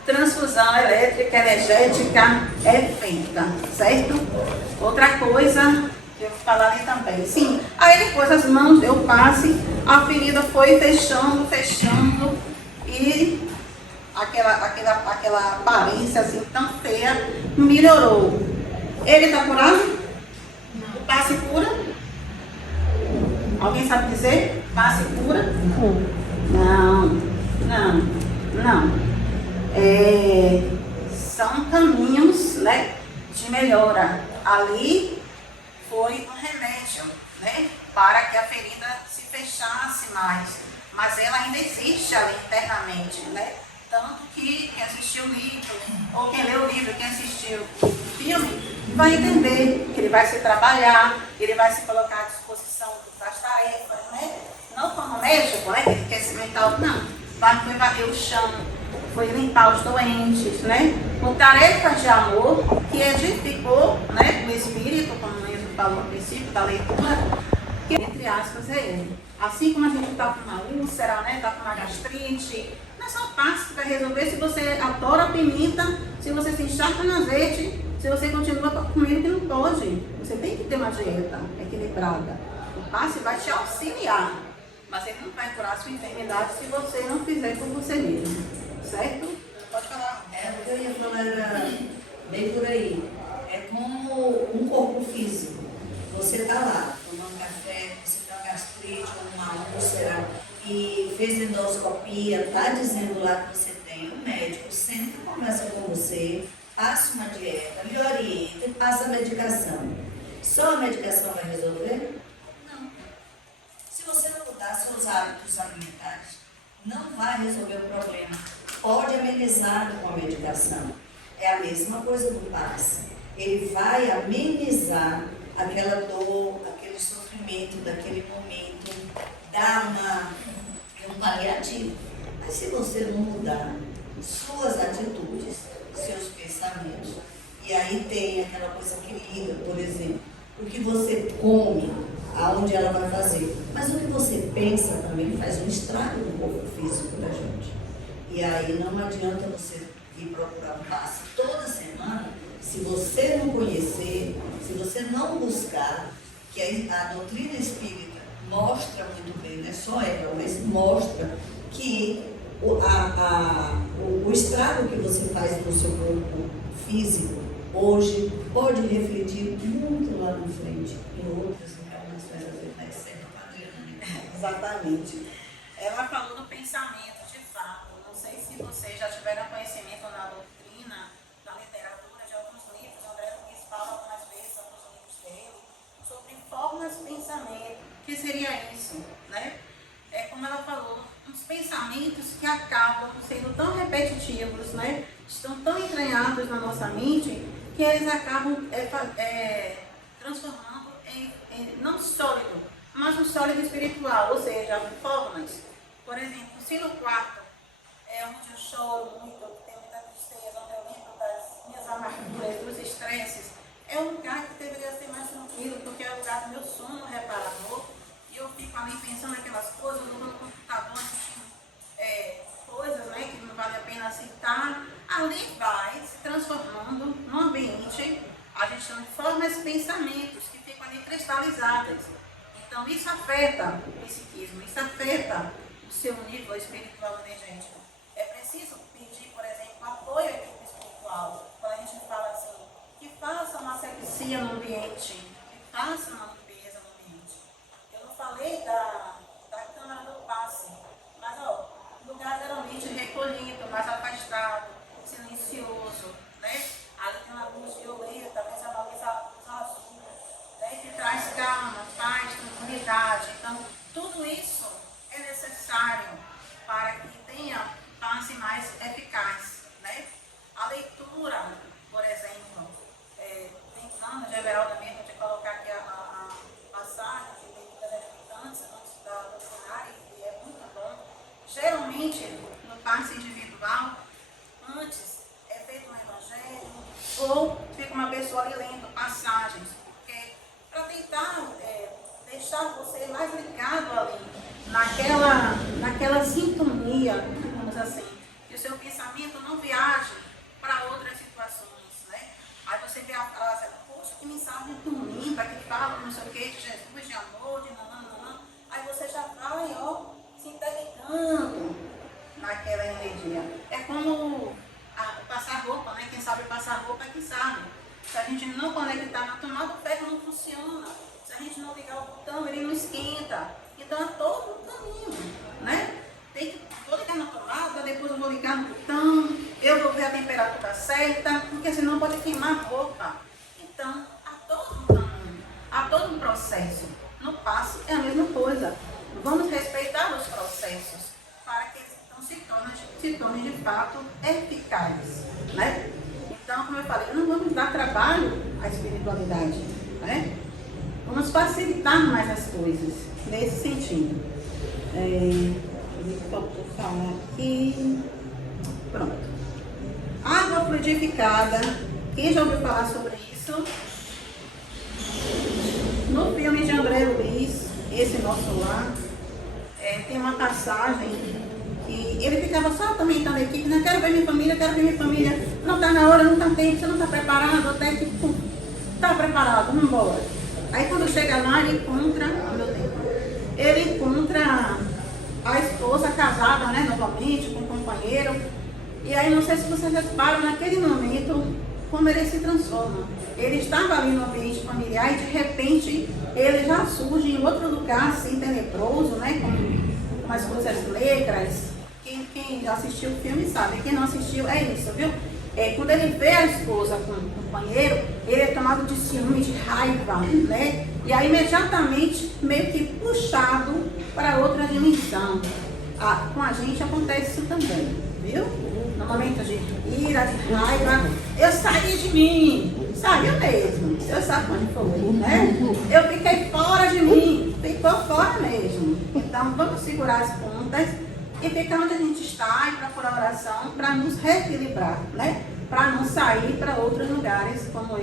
transfusão elétrica, energética é feita, certo? Outra coisa que eu falarei também, sim, aí depois as mãos eu passe, a ferida foi fechando e aquela aparência assim tão feia melhorou. Ele está curado? O passe cura? Alguém sabe dizer? Passe cura? Não. São caminhos, né, de melhora. Ali foi um remédio, né, para que a ferida se fechasse mais. Mas ela ainda existe ali internamente, né? Tanto que quem assistiu o livro, ou quem leu o livro, quem assistiu o filme, vai entender que ele vai se trabalhar, ele vai se colocar à disposição das tarefas, né? Não como médico, né? Que quer se mental, não. Foi varrer o chão, foi limpar os doentes, né? Com tarefas de amor que edificou, né? O espírito, como o mesmo falou no princípio da leitura, que entre aspas é ele. Assim como a gente está com uma úlcera, né? Está com uma gastrite, não é só passe que vai resolver se você adora pimenta, se você se encharca no azeite, se você continua comendo que não pode. Você tem que ter uma dieta equilibrada. O passe vai te auxiliar, mas ele não vai curar a sua enfermidade se você não fizer por você mesmo. Certo? Pode falar. O que eu ia falar era bem por aí. É como um corpo físico. Você está lá, tomando café, você tem uma gastrite ou uma úlcera e fez endoscopia, está dizendo lá que você tem, o médico senta, conversa com você, passa uma dieta, lhe orienta e passa a medicação. Só a medicação vai resolver? Não. Se você não mudar seus hábitos alimentares, não vai resolver o problema. Pode amenizar com a medicação. É a mesma coisa do passe. Ele vai amenizar aquela dor, aquele sofrimento daquele momento, dar um paliativo. Mas se você não mudar suas atitudes, seus pensamentos, e aí tem aquela coisa que liga, por exemplo, o que você come, aonde ela vai fazer. Mas o que você pensa também faz um estrago no corpo físico da gente. E aí não adianta você ir procurar um passe toda semana, se você não conhecer, se você não buscar, que a doutrina espírita mostra muito bem, não é só ela, mas mostra que o estrago que você faz no seu corpo físico hoje pode refletir muito lá na frente, em outras encarnações, às vezes, na Serra Padriana. Exatamente. Ela falou do pensamento, de fato. Não sei se vocês já tiveram conhecimento na doutrina, na literatura, de alguns livros. André Luiz fala algumas vezes, alguns livros dele, sobre formas de pensamento. O que seria isso, né? É como ela falou, uns pensamentos que acabam sendo tão repetitivos, né? Estão tão entranhados na nossa mente que eles acabam transformando em não sólido, mas um sólido espiritual, ou seja, formas. Por exemplo, se no quarto é onde eu choro muito, tenho muita tristeza, onde eu lembro das minhas amarguras, dos estresses, é um lugar que deveria ser mais tranquilo, porque é o lugar do meu sono reparador, e eu fico ali pensando naquelas coisas, eu estou no computador assistindo coisas, né, que não vale a pena citar. Ali vai se transformando num ambiente, a gente chama de formas de pensamentos, que ficam ali cristalizadas. Então isso afeta o psiquismo, isso afeta o seu nível espiritual energético. É preciso pedir, por exemplo, apoio à equipe espiritual. Quando a gente fala assim, que faça uma asepsia no ambiente, que faça uma limpeza no ambiente. Eu não falei da câmara do passe, mas lugar geralmente recolhido, mais afastado, silencioso, né? Ali tem uma luz violeta, talvez uma luz azul, né? Que traz calma, paz, tranquilidade. Então, tudo isso é necessário para que tenha passe mais eficaz, né? A leitura, por exemplo, tem plano de Everalda mesmo de colocar aqui a passagem de leituras edificantes antes da doutrinária, e é muito bom. Geralmente, no passe individual, antes é feito um evangelho, ou fica uma pessoa ali lendo passagens, para tentar deixar você mais ligado ali, naquela sintonia, digamos assim, que o seu pensamento não viaje para outras situações, né? Aí você vê a frase, poxa, que mensagem tão linda, que fala não sei o que, de Jesus, de amor, de nananã. Aí você já vai, ó, se interligando naquela energia. É como passar roupa, né? Quem sabe passar roupa é quem sabe. Se a gente não conectar na tomada, o ferro não funciona. Se a gente não ligar o botão, ele não esquenta. Então é todo um caminho, né? Vou ligar na tomada, depois eu vou ligar no botão, eu vou ver a temperatura certa, porque senão pode queimar a roupa. Então, há todo um caminho, há todo um processo. No passo é a mesma coisa. Vamos respeitar os processos para que eles então, se tornem de fato eficazes, né? Então, como eu falei, não vamos dar trabalho à espiritualidade, né? Vamos facilitar mais as coisas, nesse sentido. Vou falar aqui. Pronto. Água fluidificada. Quem já ouviu falar sobre isso? No filme de André Luiz, Esse Nosso Lar, tem uma passagem que ele ficava só comentando a equipe, né? Quero ver minha família, não está na hora, não está tempo, você não está preparado, até que está preparado, vamos embora. Aí quando chega lá, ele encontra a esposa casada, né, novamente, com o companheiro. E aí não sei se vocês reparam, naquele momento, como ele se transforma. Ele estava ali no ambiente familiar e de repente ele já surge em outro lugar, assim, tenebroso, né, com umas coisas negras. Quem já assistiu o filme sabe, quem não assistiu é isso, viu? Quando ele vê a esposa com o companheiro, ele é tomado de ciúme, de raiva, né? E aí imediatamente meio que puxado para outra dimensão. Com a gente acontece isso também, viu? No momento de ira, de raiva, eu saí de mim, saiu mesmo, eu sabe onde foi, né? Eu fiquei fora de mim, ficou fora mesmo. Então vamos segurar as pontas e ficar onde a gente está e procurar oração para nos reequilibrar, né? Para não sair para outros lugares como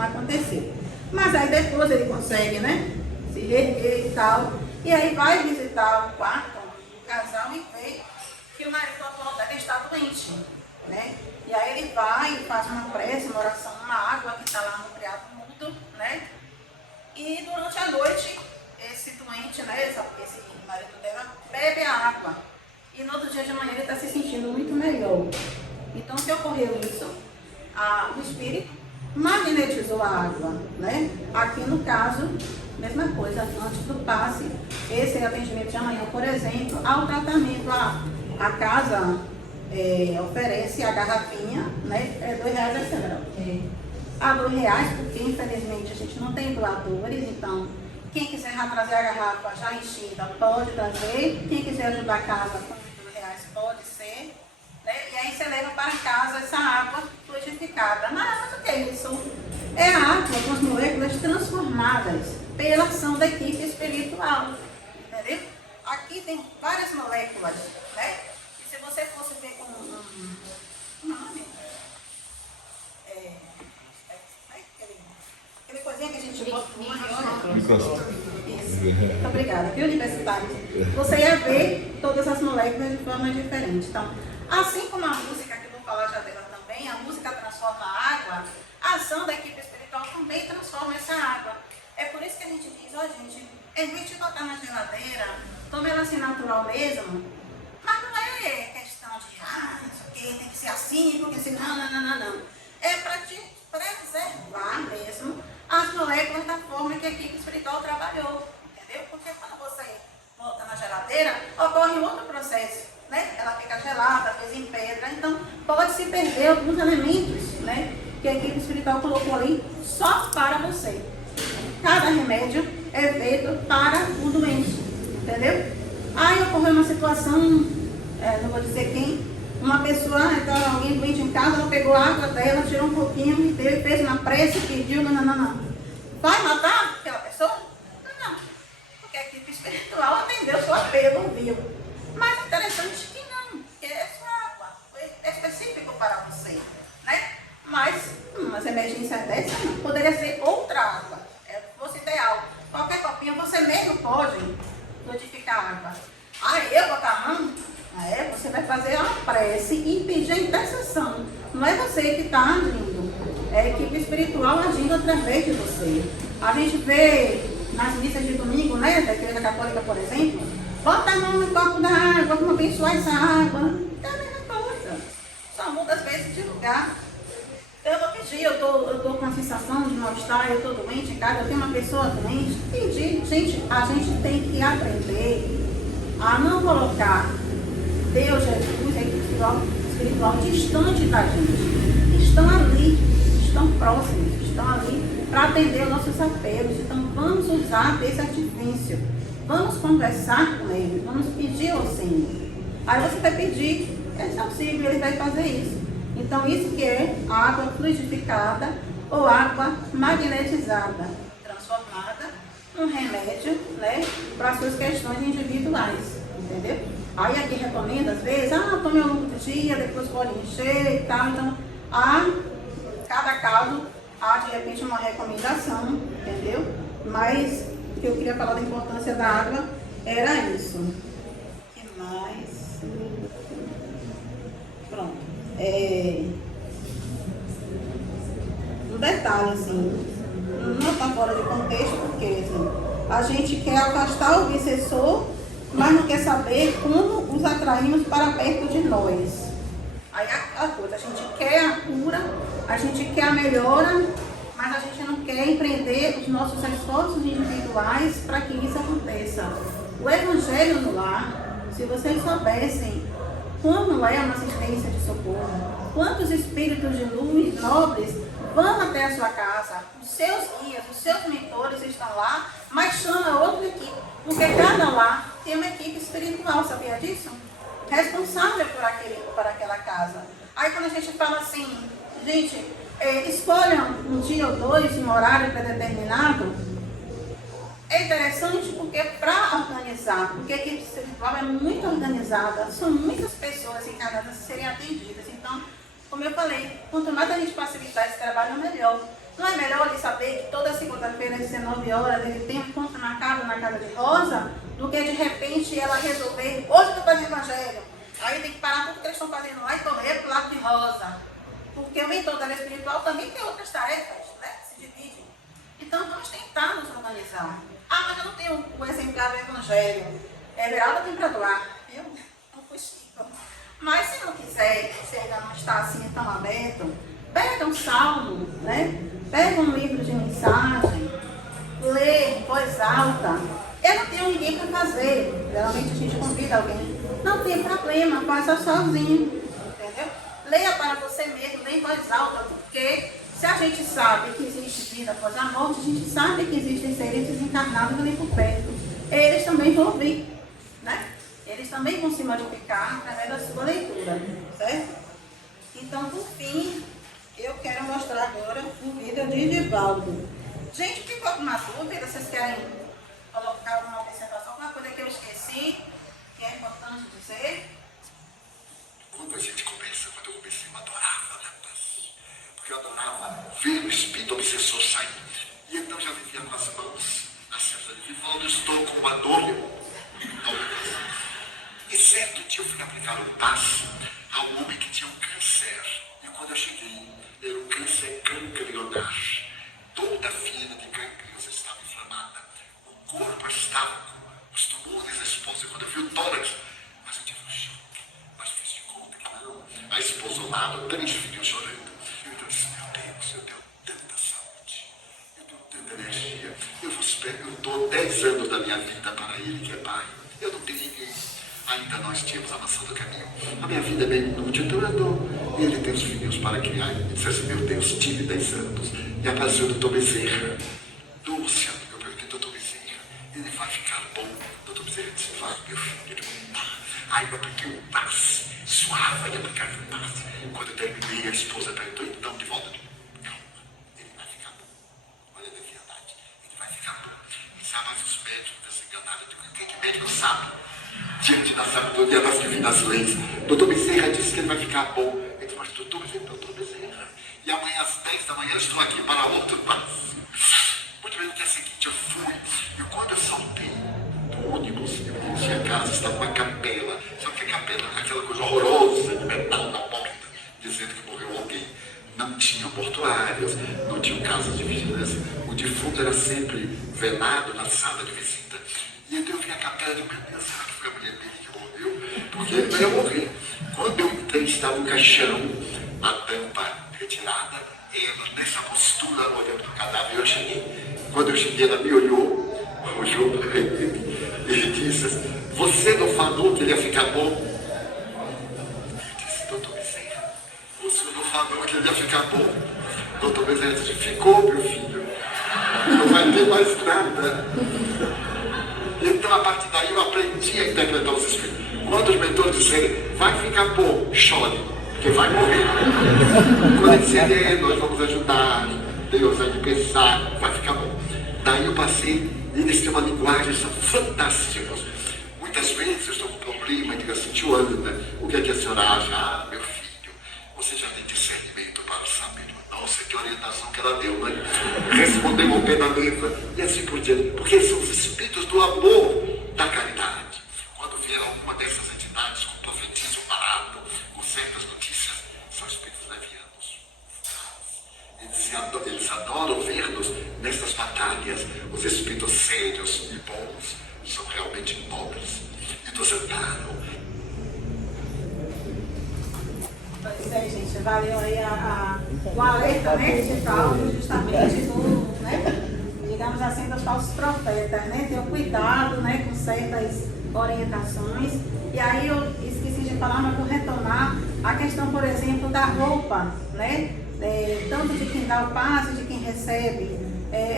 aconteceu. Mas aí depois ele consegue, né? Se reerguer e tal. E aí vai visitar o quarto do casal e vê que o marido atual dele está doente, né? E aí ele vai e faz uma prece, uma oração, uma água que está lá no criado mudo, né? E durante a noite, esse doente, né? Esse marido dela bebe a água. E no outro dia de manhã ele está se sentindo muito melhor. Então, o que ocorreu isso? O espírito magnetizou a água, né? Aqui no caso, mesma coisa, antes do passe, esse atendimento de amanhã, por exemplo, ao tratamento, a casa oferece a garrafinha, né? R$2 a senhora. A R$2, porque infelizmente a gente não tem doadores, então quem quiser já trazer a garrafa já enchida, pode trazer. Quem quiser ajudar a casa com R$2 pode ser. Né? E aí você leva para casa essa água fluidificada. Mas o que é isso? É a água com as moléculas transformadas pela ação da equipe espiritual. Entendeu? Aqui tem várias moléculas, né? E se você fosse ver com aquele coisinha que a gente bota no Isso. Muito obrigada. Viu, universitário? Você ia ver todas as moléculas de forma diferente. Então, assim como a música, que eu vou falar já dela também, a música transforma a água, a ação da equipe espiritual também transforma essa água. É por isso que a gente diz, gente, em vez de botar na geladeira, tome ela assim natural mesmo, mas não é questão de, não sei o que, tem que ser assim, porque senão, não. É para te preservar mesmo as moléculas da forma que a equipe espiritual trabalhou, entendeu? Porque quando você bota na geladeira, ocorre outro processo, né? Ela fica gelada, às vezes em pedra, então pode se perder alguns elementos, né? Que a equipe espiritual colocou ali só para você. Cada remédio é feito para o doente, entendeu? Aí ocorreu uma situação, não vou dizer quem, uma pessoa, então alguém doente em casa, ela pegou a água dela, tirou um pouquinho e fez uma prece, pediu, não. Vai matar aquela pessoa? Não. Porque a equipe espiritual atendeu seu apelo, viu? Mas é interessante que não, porque é sua água, foi específico para você, né? Mas emergência dessa, não. Poderia ser outra água, fosse ideal. Qualquer copinho, você mesmo pode fluidificar a água. Eu botar a mão, você vai fazer uma prece e pedir a intercessão. Não é você que está agindo, é a equipe espiritual agindo através de você. A gente vê nas missas de domingo, né, da Igreja Católica, por exemplo, bota a mão no copo da água, vamos abençoar essa água. É a mesma coisa, só muda às vezes de lugar. Eu vou pedir, eu tô com a sensação de mal-estar, eu tô doente em casa, eu tenho uma pessoa doente. Pedir, gente, a gente tem que aprender a não colocar Deus, Jesus, a equipe espiritual distante da gente. Estão ali, estão próximos, estão ali para atender os nossos apelos. Então vamos usar desse artifício, vamos conversar com ele, vamos pedir ao Senhor. Aí você vai pedir, é possível, ele vai fazer isso. Então isso que é água fluidificada ou água magnetizada, transformada num remédio, né, para as suas questões individuais, entendeu? Aí aqui recomenda às vezes, tome ao longo do dia, depois pode encher e tal. Então, cada caso há de repente uma recomendação, entendeu? Mas o que eu queria falar da importância da água era isso. O que mais? Pronto. Um detalhe, assim, não está fora de contexto, porque assim, a gente quer afastar o obsessor, mas não quer saber como os atraímos para perto de nós. Aí a coisa, a gente quer a cura, a gente quer a melhora, mas a gente não quer empreender os nossos esforços individuais para que isso aconteça. O Evangelho no lar, se vocês soubessem como é uma assistência de socorro, quantos espíritos de luz nobres vão até a sua casa, os seus guias, os seus mentores estão lá, mas chama outra equipe, porque cada lar tem uma equipe espiritual, sabia disso? Responsável por aquela casa. Aí quando a gente fala assim, gente, escolham um dia ou dois, um horário predeterminado, é interessante porque para organizar, porque a equipe espiritual é muito organizada, são muitas pessoas encarnadas a serem atendidas. Então, como eu falei, quanto mais a gente facilitar esse trabalho, melhor. Não é melhor ele saber que toda segunda-feira, às 19 horas, ele tem um encontro na casa de Rosa, do que de repente ela resolver, hoje eu vou fazer evangelho, aí tem que parar tudo que eles estão fazendo lá e correr para o lado de Rosa. Porque o mentor da área espiritual também tem outras tarefas, né? Se divide. Então vamos tentar nos organizar. Mas eu não tenho o exemplar do evangelho. Everalda tem para doar, viu? Não consigo. Mas se não quiser, se ainda não está assim tão aberto, pega um salmo, né? Pega um livro de mensagem, lê em voz alta. Eu não tenho ninguém para fazer. Geralmente a gente convida alguém. Não tem problema, faça sozinho. Entendeu? Leia para você mesmo, leia em voz alta, porque se a gente sabe que existe vida após a morte, a gente sabe que existem seres desencarnados ali por perto. Eles também vão ouvir, né? Eles também vão se modificar através da sua leitura, certo? Então, por fim, eu quero mostrar agora um vídeo de Divaldo. Gente, ficou alguma dúvida? Vocês querem colocar alguma observação, alguma coisa que eu esqueci, que é importante dizer? Quando a gente começa, quando eu comecei, eu adorava Natas. Porque eu adorava ver o espírito obsessor sair. E então já vivia com as mãos acesas e falando, estou com uma dor. E certo dia eu fui aplicar um passe a um homem que tinha um câncer. E quando eu cheguei, era um câncer ganglionar. Toda a fila de gânglios estava inflamada. O corpo estava com os tumores expostos. E quando eu vi o tórax, mas eu tive um choque. Mas fiz de conta que não. A esposa ao lado, 3 filhos chorando. E eu disse, meu Deus, eu tenho tanta saúde. Eu tenho tanta energia. Eu dou 10 anos da minha vida para ele que é pai. Eu não tenho ninguém. Ainda nós tínhamos avançado o caminho. A minha vida é bem inútil, então eu dou. E ele tem os filhos para criar. Ele disse assim, meu Deus, tive 10 anos. E apareceu o doutor Bezerra. Dulce, amigo, eu perguntei, doutor Bezerra, ele vai ficar bom? Doutor Bezerra disse, vai, meu filho. Eu digo, aí eu apliquei um passe. Suava e aplicava um passe. Quando eu terminei, a esposa perguntou, então, de volta. Calma, ele vai ficar bom. Olha, é verdade, ele vai ficar bom. E sabe, mas os médicos desenganaram. Eu digo, o que médico sabe? Diante da sabedoria das divinas leis. Doutor Bezerra disse que ele vai ficar bom. Ele disse, mas doutor Bezerra, e amanhã às 10 da manhã estou aqui para outro passo. Muito bem, no dia seguinte eu fui, e quando eu saltei do ônibus, eu disse a casa, estava uma capela. Sabe que a capela é aquela coisa horrorosa de metal na porta, dizendo que morreu alguém. Não tinham portuários, não tinham casas de vigilância. O defunto era sempre velado na sala de visita. E então eu vi a capela e meu Deus, será que foi a mulher dele que morreu? Porque ele não ia morrer. Quando eu entrei, estava o caixão, a tampa retirada, ela nessa postura, olhando para o cadáver. Eu cheguei. Quando eu cheguei, ela me olhou para ele e disse: você não falou que ele ia ficar bom? Eu disse: doutor Bezerra, o senhor não falou que ele ia ficar bom? Doutor Bezerra disse: ficou, meu filho. Não vai ter mais nada. Então, a partir daí, eu aprendi a interpretar os espíritos. Quando os mentores disserem, vai ficar bom, chore, porque vai morrer. Quando eles disserem, nós vamos ajudar, Deus vai pensar, vai ficar bom. Daí eu passei, e eles têm uma linguagem, são fantásticos. Muitas vezes eu estou com problema e digo assim: tio Ana, o que é que a senhora acha? Ah, meu filho, você já tem discernimento para saber. Nossa, que orientação que ela deu, né? Respondeu ao pé da letra, e assim por diante. Porque são os espíritos do amor, da caridade. Quando vier alguma dessas entidades com profetismo barato, com certas notícias, são espíritos levianos. Eles adoram ver-nos nessas batalhas. Os espíritos sérios e bons são realmente nobres e nos amparam. Pois é, gente, valeu aí o alerta, né, de Paulo, justamente do, né, digamos assim, dos falsos profetas, né, ter o cuidado, né, com certas orientações. E aí eu esqueci de falar, mas vou retomar a questão, por exemplo, da roupa, né, tanto de quem dá o passe, de quem recebe,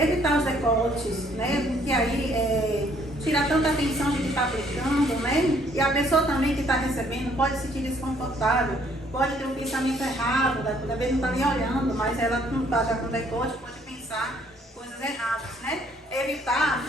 evitar os decotes, né, que aí tira tanta atenção de quem está aplicando, né, e a pessoa também que está recebendo pode se sentir desconfortável, pode ter um pensamento errado, às vezes não está nem olhando, mas ela não está já com decote, pode pensar coisas erradas, né, evitar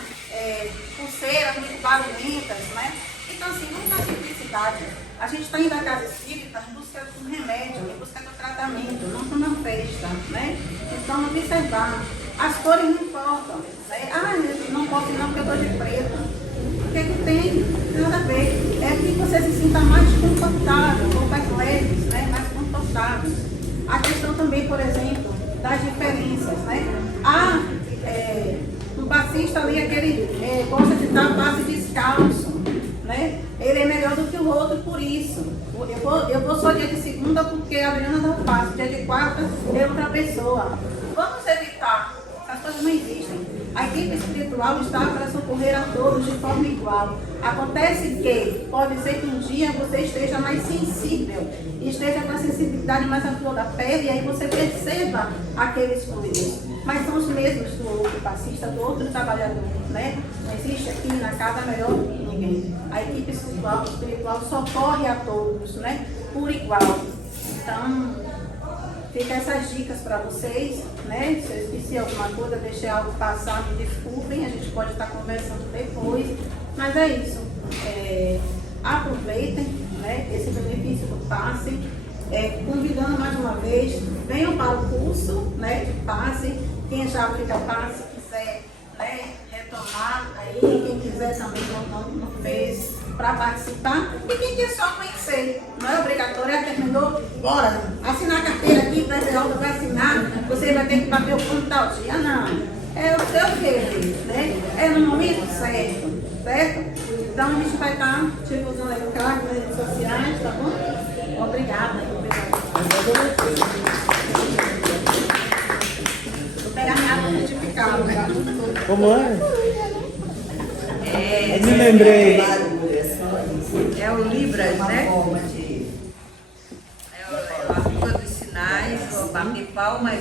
pulseiras muito barulhentas, né. Então, assim, muita simplicidade. A gente está indo à casa espírita em busca de um remédio, em busca do tratamento, não para uma festa, né? Então, observar. As cores não importam, né? Ah, eu não posso não porque eu estou de preto. O que é que tem? Nada a ver. É que você se sinta mais confortável, roupas leves, né? Mais confortáveis. A questão também, por exemplo, das diferenças, né? O passista ali, aquele gosta de dar passe descalço, né? Ele é melhor do que o outro por isso. Eu vou só dia de segunda porque a Adriana dá o passe, dia de quarta é outra pessoa. Vamos evitar, essas coisas não existem. A equipe espiritual está para socorrer a todos de forma igual. Acontece que pode ser que um dia você esteja mais sensível, esteja com a sensibilidade mais à flor da pele, e aí você perceba aqueles fluidos. Mas são os mesmos do outro passista, do outro trabalhador, né? Não existe aqui na casa melhor do que ninguém. A equipe espiritual socorre a todos, né? Por igual. Então, fica essas dicas para vocês, né? Se eu esqueci alguma coisa, deixei algo passar, me desculpem, a gente pode estar conversando depois. Mas é isso. Aproveitem, né, esse benefício do passe. Convidando mais uma vez, venham para o curso, né, de passe. Quem já aplica passe, quiser, né, retomar aí, quem quiser também não fez para participar. E quem quer só conhecer, não é obrigatório, terminou, bora, assinar a carteira aqui, vai assinar, você vai ter que bater o ponto tal dia. Não, é o seu querer, né? É no momento certo, certo? Então a gente vai estar divulgando aí o cargo nas redes sociais, tá bom? Obrigada. Vou pegar minha água certificada. Como é? Eu me lembrei. É o Libras, né? É a língua dos sinais, o bater palmas.